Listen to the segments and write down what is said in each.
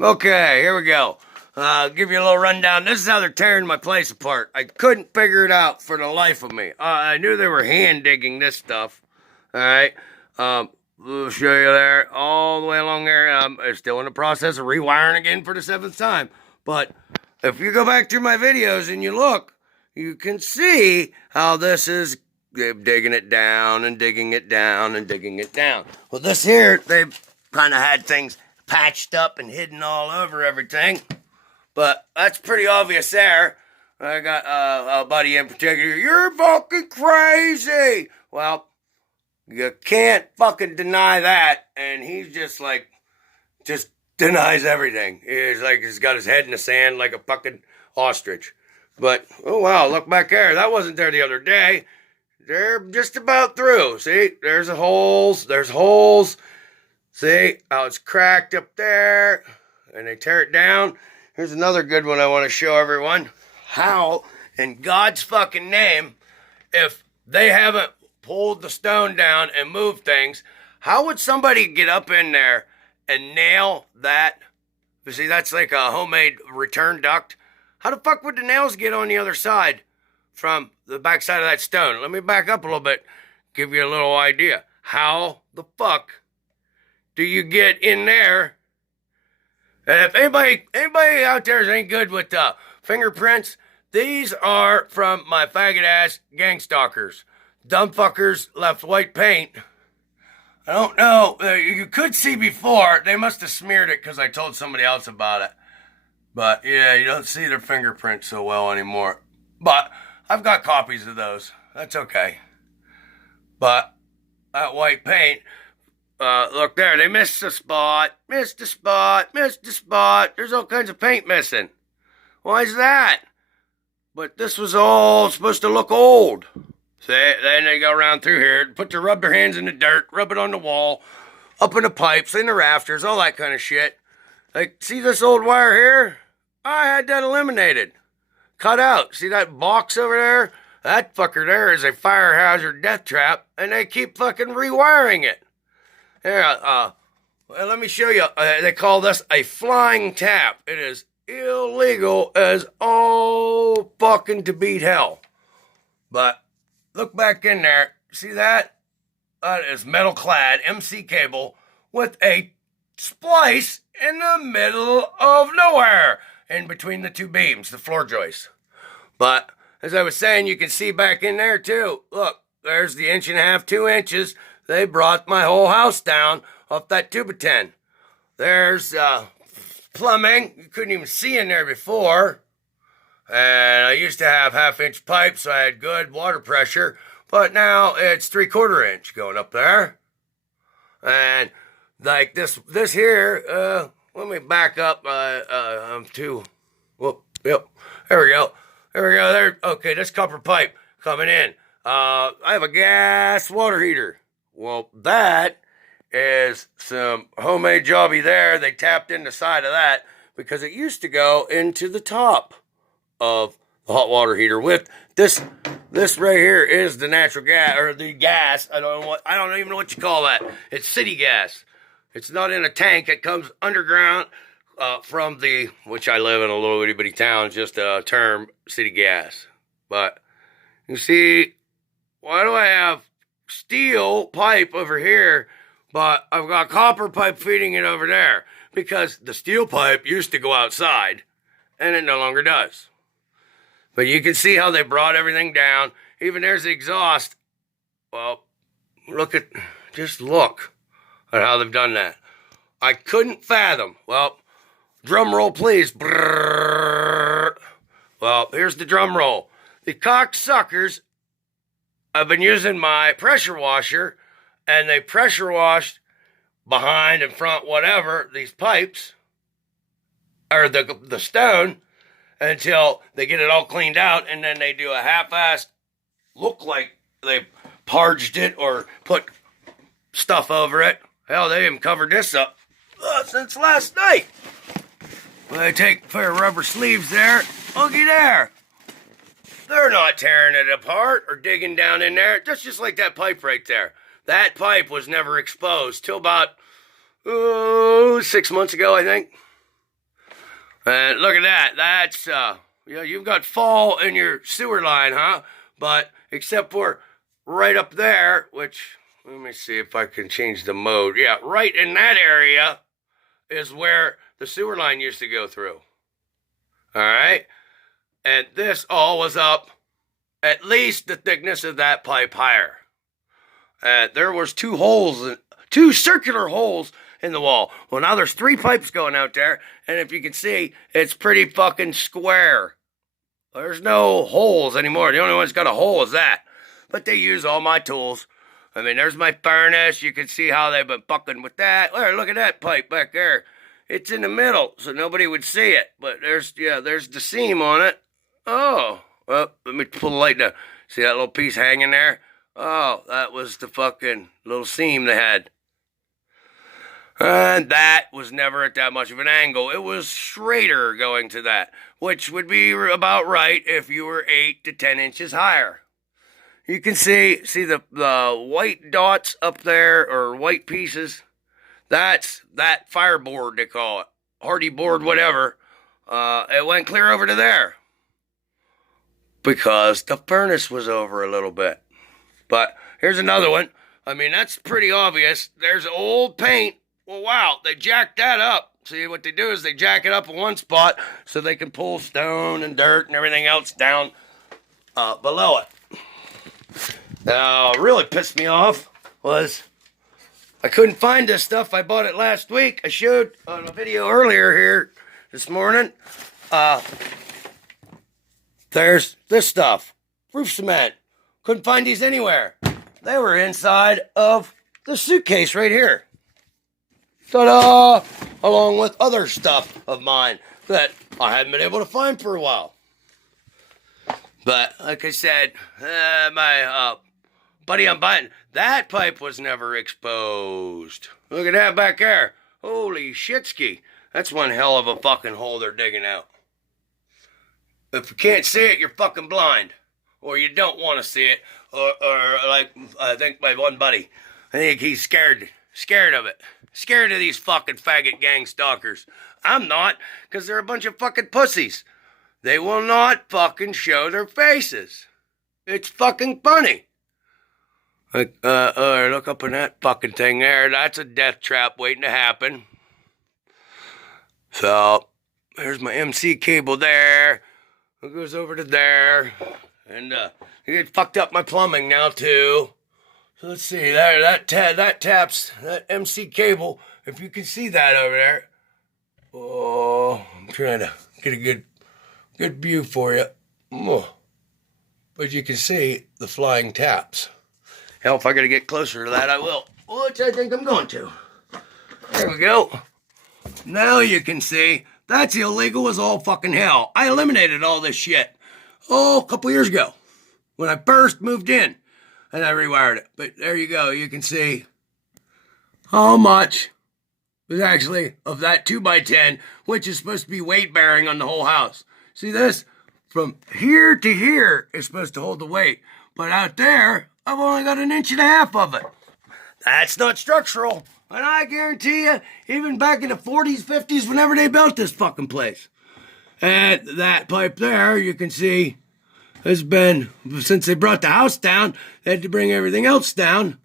Okay, here we go. Give you a little rundown. This is how they're tearing my place apart. I couldn't figure it out for the life of me. I knew they were hand digging this stuff. All right. We'll show you there all the way along there. I'm still in the process of rewiring again for the seventh time. But if you go back through my videos and you look, you can see how this is digging it down and digging it down and digging it down. Well, this here, they've kind of had things patched up and hidden all over everything. But that's pretty obvious there. I got a buddy in particular. You're fucking crazy. Well, you can't fucking deny that. And he's just denies everything. He's got his head in the sand like a fucking ostrich. But, oh wow, look back there. That wasn't there the other day. They're just about through. See, there's holes. There's holes. See how it's cracked up there. And they tear it down. Here's another good one I want to show everyone. How, in God's fucking name, if they haven't pulled the stone down and moved things, how would somebody get up in there and nail that? You see, that's like a homemade return duct. How the fuck would the nails get on the other side from the backside of that stone? Let me back up a little bit, give you a little idea. How the fuck do you get in there? And if anybody out there is ain't good with fingerprints, these are from my faggot ass gang stalkers. Dumb fuckers left white paint. I don't know. You could see before. They must have smeared it because I told somebody else about it. But yeah, you don't see their fingerprints so well anymore. But I've got copies of those. That's okay. But that white paint. Look there, they missed a spot, missed a spot, missed a spot. There's all kinds of paint missing. Why is that? But this was all supposed to look old. See, then they go around through here, rub their hands in the dirt, rub it on the wall, up in the pipes, in the rafters, all that kind of shit. Like, see this old wire here? I had that eliminated. Cut out. See that box over there? That fucker there is a fire hazard death trap, and they keep fucking rewiring it. Here, well, let me show you. They call this a flying tap. It is illegal as all fucking to beat hell. But look back in there. See that? That is metal clad MC cable with a splice in the middle of nowhere in between the two beams, the floor joists. But as I was saying, you can see back in there too. Look, there's the 1.5 inches, 2 inches. They brought my whole house down off that Tuba-10. There's plumbing. You couldn't even see in there before. And I used to have 1/2 inch pipes, so I had good water pressure. But now it's 3/4 inch going up there. And like this here, let me back up. I'm too. Whoop, yep. There we go. There we go. There. Okay, this copper pipe coming in. I have a gas water heater. Well, that is some homemade jobby there. They tapped in the side of that because it used to go into the top of the hot water heater. With this right here is the natural gas or the gas. I don't even know what you call that. It's city gas. It's not in a tank. It comes underground from which I live in a little itty bitty town. It's just a term, city gas. But you see, why do I have steel pipe over here, but I've got copper pipe feeding it over there? Because the steel pipe used to go outside, and it no longer does. But you can see how they brought everything down. Even there's the exhaust. Well, look at how they've done that. I couldn't fathom. Well, drum roll, please. Brrr. Well, here's the drum roll. The cocksuckers, I've been using my pressure washer, and they pressure washed behind and front, whatever, these pipes, or the stone, until they get it all cleaned out, and then they do a half-assed look like they parged it or put stuff over it. Hell, they even covered this up since last night. Well, they take a pair of rubber sleeves there. Looky there. They're not tearing it apart or digging down in there. That's just like that pipe right there. That pipe was never exposed till about 6 months ago, I think. And look at that. That's, you've got fall in your sewer line, huh? But except for right up there, which, let me see if I can change the mode. Yeah, right in that area is where the sewer line used to go through. All right? And this all was up at least the thickness of that pipe higher. There was two circular holes in the wall. Well, now there's 3 pipes going out there, and if you can see, it's pretty fucking square. There's no holes anymore. The only one that's got a hole is that. But they use all my tools. I mean, there's my furnace. You can see how they've been fucking with that. There, look at that pipe back there. It's in the middle, so nobody would see it. But there's the seam on it. Oh, well, let me pull the light down. See that little piece hanging there? Oh, that was the fucking little seam they had. And that was never at that much of an angle. It was straighter going to that, which would be about right if you were 8 to 10 inches higher. You can see the white dots up there, or white pieces. That's that fireboard, they call it. Hardy board, whatever. It went clear over to there. Because the furnace was over a little bit. But here's another one. I mean, that's pretty obvious. There's old paint. Well, wow, they jacked that up. See, what they do is they jack it up in one spot so they can pull stone and dirt and everything else down below it. Now, really pissed me off was I couldn't find this stuff. I bought it last week. I showed on a video earlier here this morning. There's this stuff. Roof cement. Couldn't find these anywhere. They were inside of the suitcase right here. Ta-da! Along with other stuff of mine that I hadn't been able to find for a while. But, like I said, my buddy I'm buying, that pipe was never exposed. Look at that back there. Holy shitski. That's one hell of a fucking hole they're digging out. If you can't see it, you're fucking blind. Or you don't want to see it. Or like, I think my one buddy, I think he's scared of it. Scared of these fucking faggot gang stalkers. I'm not, because they're a bunch of fucking pussies. They will not fucking show their faces. It's fucking funny. Look up in that fucking thing there. That's a death trap waiting to happen. So, there's my MC cable there. It goes over to there. And it fucked up my plumbing now, too. So let's see, there, that taps, that MC cable, if you can see that over there. Oh, I'm trying to get a good view for you. Oh. But you can see the flying taps. Hell, if I gotta get closer to that, I will. Which I think I'm going to. There we go. Now you can see, that's illegal as all fucking hell. I eliminated all this shit, a couple years ago, when I first moved in. And I rewired it. But there you go. You can see how much was actually of that 2x10, which is supposed to be weight bearing on the whole house. See this? From here to here is supposed to hold the weight. But out there, I've only got 1.5 inches of it. That's not structural. And I guarantee you, even back in the 40s, 50s, whenever they built this fucking place. And that pipe there, you can see, has been, since they brought the house down, they had to bring everything else down.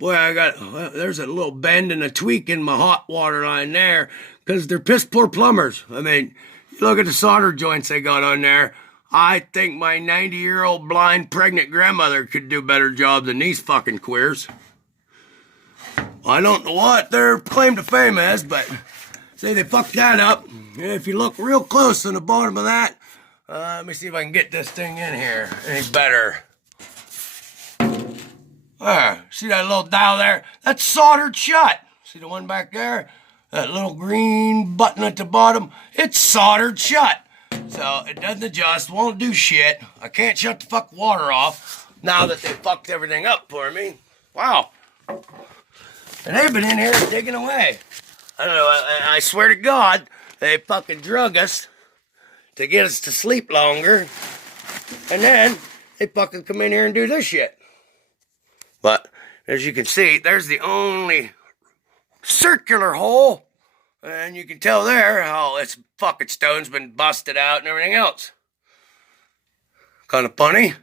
Boy, there's a little bend and a tweak in my hot water line there, because they're piss poor plumbers. I mean, you look at the solder joints they got on there. I think my 90-year-old blind pregnant grandmother could do a better job than these fucking queers. I don't know what their claim to fame is, but say they fucked that up. And if you look real close on the bottom of that, let me see if I can get this thing in here any better. See that little dial there? That's soldered shut. See the one back there? That little green button at the bottom? It's soldered shut. So it doesn't adjust, won't do shit. I can't shut the fuck water off now that they fucked everything up for me. Wow. And they've been in here digging away. I don't know, I swear to God, they fucking drug us to get us to sleep longer, and then they fucking come in here and do this shit. But, as you can see, there's the only circular hole, And you can tell there how its fucking stone's been busted out and everything else. Kind of funny.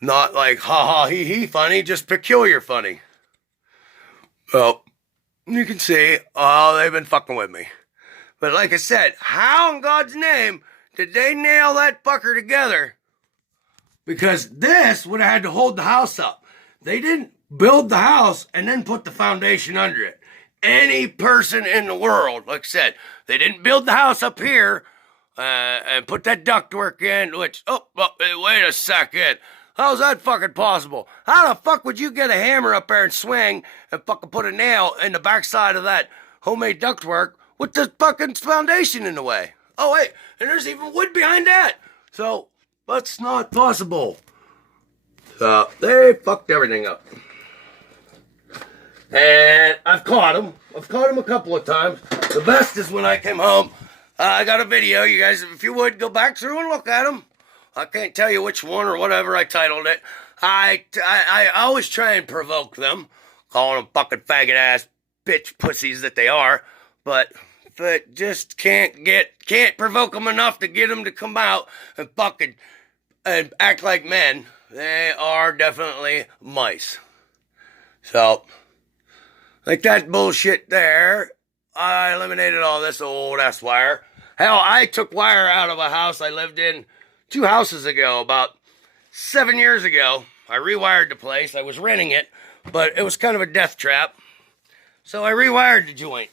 Not like ha ha he he funny, just peculiar funny. Well, you can see, oh, they've been fucking with me. But like I said, how in God's name did they nail that fucker together? Because this would have had to hold the house up. They didn't build the house and then put the foundation under it. Any person in the world, like I said, they didn't build the house up here and put that ductwork in, which, wait a second. How's that fucking possible? How the fuck would you get a hammer up there and swing and fucking put a nail in the backside of that homemade ductwork with the fucking foundation in the way? Oh, wait, and there's even wood behind that. So, that's not possible. So, they fucked everything up. And I've caught them. I've caught them a couple of times. The best is when I came home. I got a video. You guys, if you would, go back through and look at them. I can't tell you which one or whatever I titled it. I always try and provoke them, calling them fucking faggot-ass bitch pussies that they are, but just can't provoke them enough to get them to come out and fucking and act like men. They are definitely mice. So, like that bullshit there, I eliminated all this old-ass wire. Hell, I took wire out of a house I lived in 2 houses ago, about 7 years ago. I rewired the place. I was renting it, but it was kind of a death trap. So I rewired the joint.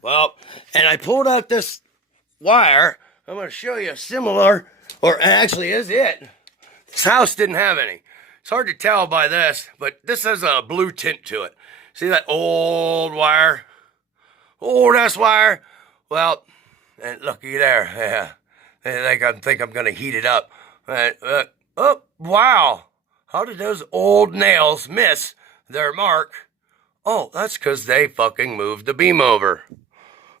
Well, and I pulled out this wire. I'm going to show you a similar, or actually is it. This house didn't have any. It's hard to tell by this, but this has a blue tint to it. See that old wire? Old-ass wire? Well, and looky there. Yeah. I think I'm going to heat it up. Oh, wow. How did those old nails miss their mark? Oh, that's because they fucking moved the beam over.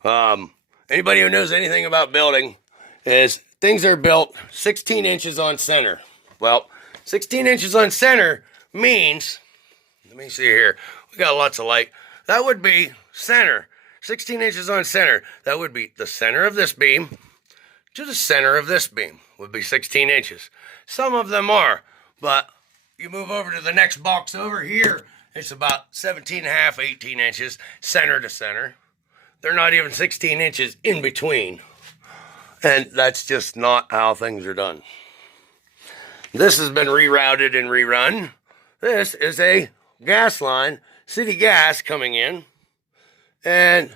Anybody who knows anything about building is things are built 16 inches on center. Well, 16 inches on center means, let me see here. We got lots of light. That would be center. 16 inches on center. That would be the center of this beam to the center of this beam would be 16 inches. Some of them are, but you move over to the next box over here, it's about 17 and a half, 18 inches, center to center. They're not even 16 inches in between. And that's just not how things are done. This has been rerouted and rerun. This is a gas line, city gas coming in, and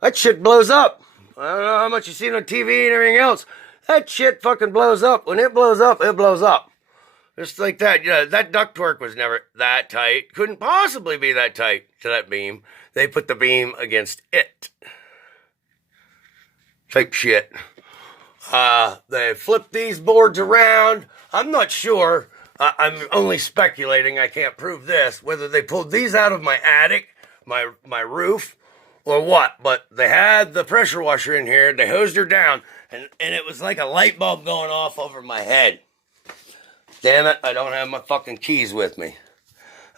that shit blows up. I don't know how much you've seen on TV and everything else. That shit fucking blows up. When it blows up, it blows up. Just like that. Yeah, that ductwork was never that tight. Couldn't possibly be that tight to that beam. They put the beam against it. Type shit. They flipped these boards around. I'm not sure. I'm only speculating. I can't prove this. Whether they pulled these out of my attic, my roof, or what, but they had the pressure washer in here, they hosed her down, and it was like a light bulb going off over my head. Damn it, I don't have my fucking keys with me.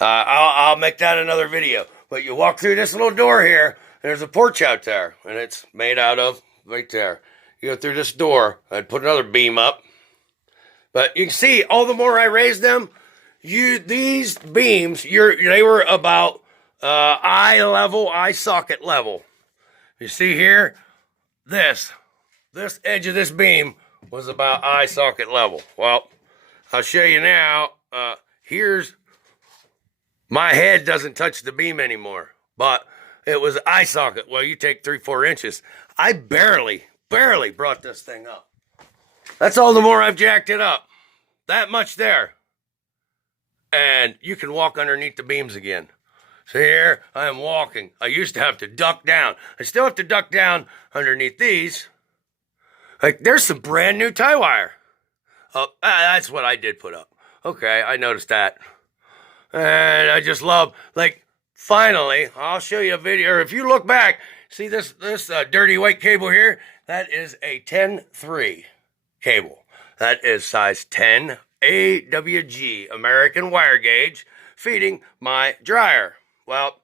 I'll make that another video. But you walk through this little door here, and there's a porch out there, and it's made out of, right there. You go through this door, I'd put another beam up. But you can see, all the more I raised them, these beams, they were about eye socket level. You see here, this edge of this beam was about eye socket level. Well, I'll show you now. Here's, my head doesn't touch the beam anymore, but it was eye socket. Well, you take 3-4 inches. I barely brought this thing up. That's all the more I've jacked it up. That much there. And you can walk underneath the beams again. So here, I am walking. I used to have to duck down. I still have to duck down underneath these. Like, there's some brand new tie wire. Oh, that's what I did put up. Okay, I noticed that. And I just love, like, finally, I'll show you a video. Or if you look back, see this dirty white cable here? That is a 10-3 cable. That is size 10 AWG, American wire gauge, feeding my dryer. Well,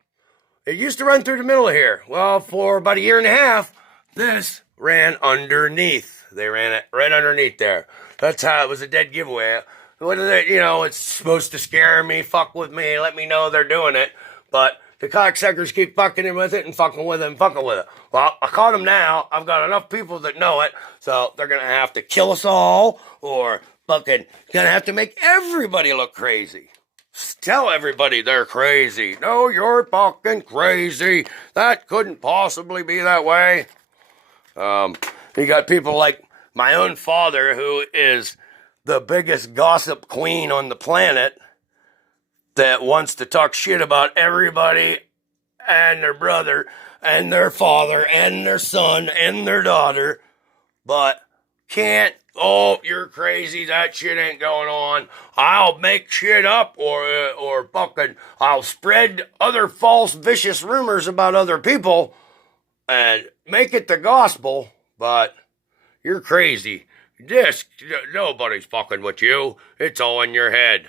it used to run through the middle of here. Well, for about a year and a half, this ran underneath. They ran it right underneath there. That's how it was a dead giveaway. What are they, it's supposed to scare me, fuck with me, let me know they're doing it. But the cocksuckers keep fucking in with it and fucking with it and fucking with it. Well, I caught them now. I've got enough people that know it, so they're going to have to kill us all or fucking going to have to make everybody look crazy. Tell everybody they're crazy. No, you're fucking crazy. That couldn't possibly be that way. You got people like my own father, who is the biggest gossip queen on the planet, that wants to talk shit about everybody and their brother and their father and their son and their daughter, but can't. Oh, you're crazy. That shit ain't going on. I'll make shit up or fucking I'll spread other false, vicious rumors about other people and make it the gospel, but you're crazy. Nobody's fucking with you. It's all in your head.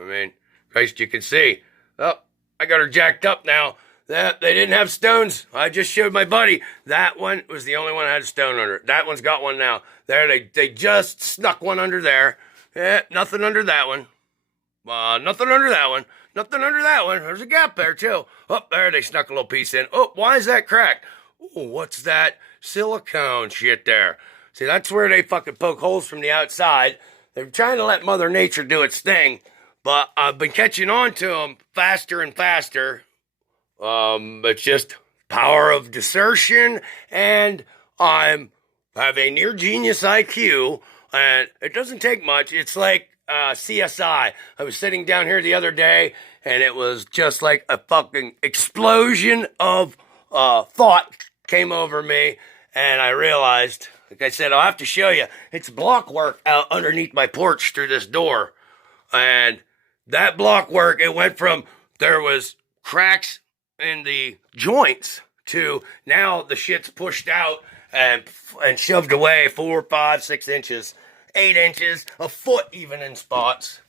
I mean, Christ, you can see. Oh, I got her jacked up now. They didn't have stones. I just showed my buddy. That one was the only one that had a stone under it. That one's got one now. There, they just snuck one under there. Yeah, nothing under that one. Nothing under that one. Nothing under that one. There's a gap there, too. Oh, there, they snuck a little piece in. Oh, why is that cracked? Oh, what's that silicone shit there? See, that's where they fucking poke holes from the outside. They're trying to let Mother Nature do its thing, but I've been catching on to them faster and faster. It's just power of desertion, and I have a near genius IQ, and it doesn't take much. It's like CSI. I was sitting down here the other day, and it was just like a fucking explosion of thought came over me, and I realized, like I said, I'll have to show you. It's block work out underneath my porch through this door. And that block work, it went from there was cracks in the joints to now the shit's pushed out and shoved away 4, 5, 6 inches, 8 inches, a foot even in spots.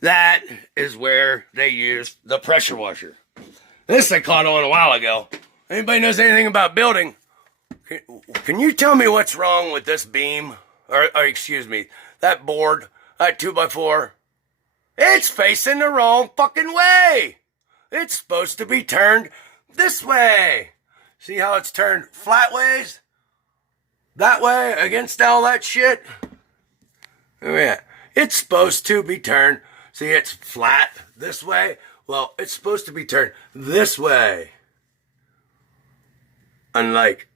That is where they use the pressure washer. This I caught on a while ago. Anybody knows anything about building? Can you tell me what's wrong with this beam? Or excuse me, that board, that 2x4? It's facing the wrong fucking way. It's supposed to be turned this way. See how it's turned flat ways? That way against all that shit? Oh yeah, it's supposed to be turned. See, it's flat this way. Well, it's supposed to be turned this way. Unlike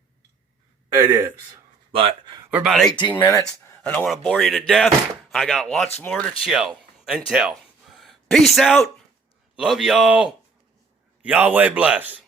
it is. But we're about 18 minutes. I don't want to bore you to death. I got lots more to show and tell. Peace out. Love y'all. Yahweh bless.